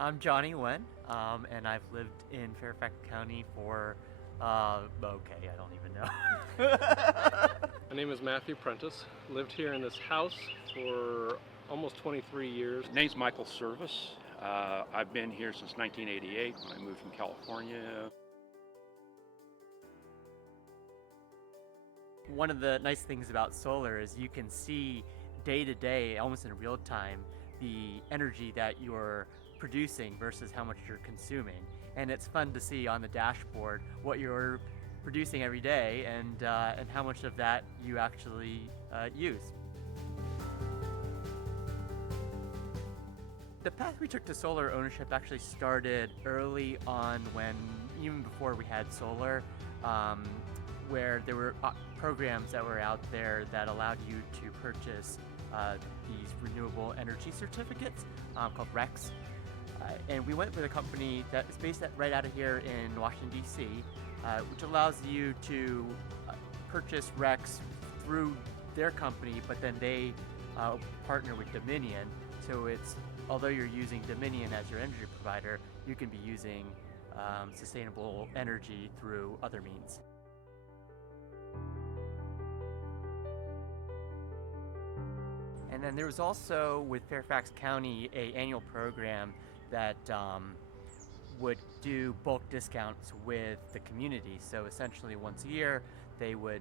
I'm Johnny Wen, and I've lived in Fairfax County for, okay, I don't even know. My name is Matthew Prentice. Lived here in this house for almost 23 years. Name's Michael Service. I've been here since 1988 when I moved from California. One of the nice things about solar is you can see day to day, almost in real time, the energy that you're producing versus how much you're consuming. And it's fun to see on the dashboard what you're producing every day and how much of that you actually use. The path we took to solar ownership actually started early on, when even before we had solar, where there were programs that were out there that allowed you to purchase these renewable energy certificates called RECs. And we went with a company that is based right out of here in Washington, D.C., which allows you to purchase RECs through their company, but then they partner with Dominion. So although you're using Dominion as your energy provider, you can be using sustainable energy through other means. And then there was also, with Fairfax County, an annual program that would do bulk discounts with the community. So essentially once a year, they would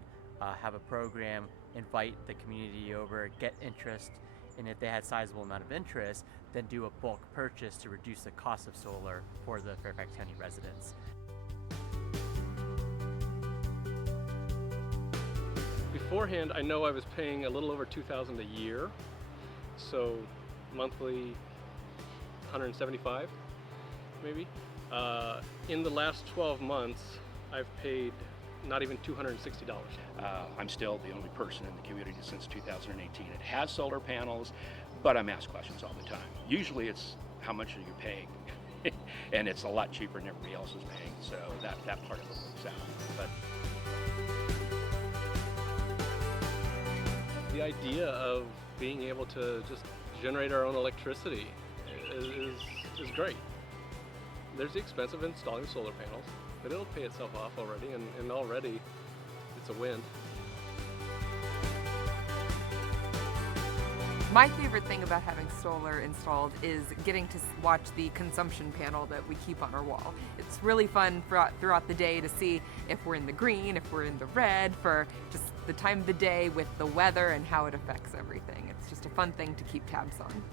have a program, invite the community over, get interest, and if they had sizable amount of interest, then do a bulk purchase to reduce the cost of solar for the Fairfax County residents. Beforehand, I know I was paying a little over $2,000 a year, so monthly 175 maybe. In the last 12 months, I've paid not even $260. I'm still the only person in the community since 2018 that has solar panels, but I'm asked questions all the time. Usually it's, how much are you paying? And it's a lot cheaper than everybody else is paying, so that part of it works out. But the idea of being able to just generate our own electricity is great. There's the expense of installing solar panels, but it'll pay itself off already, and already it's a win. My favorite thing about having solar installed is getting to watch the consumption panel that we keep on our wall. It's really fun throughout the day to see if we're in the green, if we're in the red, for just the time of the day with the weather and how it affects everything. It's just a fun thing to keep tabs on.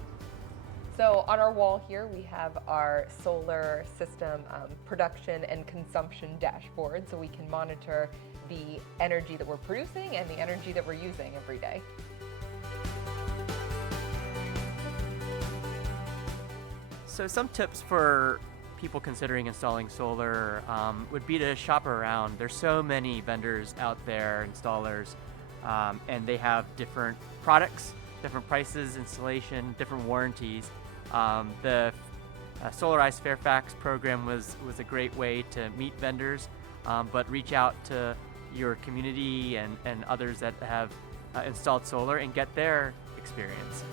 So on our wall here, we have our solar system production and consumption dashboard, so we can monitor the energy that we're producing and the energy that we're using every day. So some tips for people considering installing solar would be to shop around. There's so many vendors out there, installers, and they have different products, different prices, installation, different warranties. The Solarize Fairfax program was a great way to meet vendors, but reach out to your community and others that have installed solar and get their experience.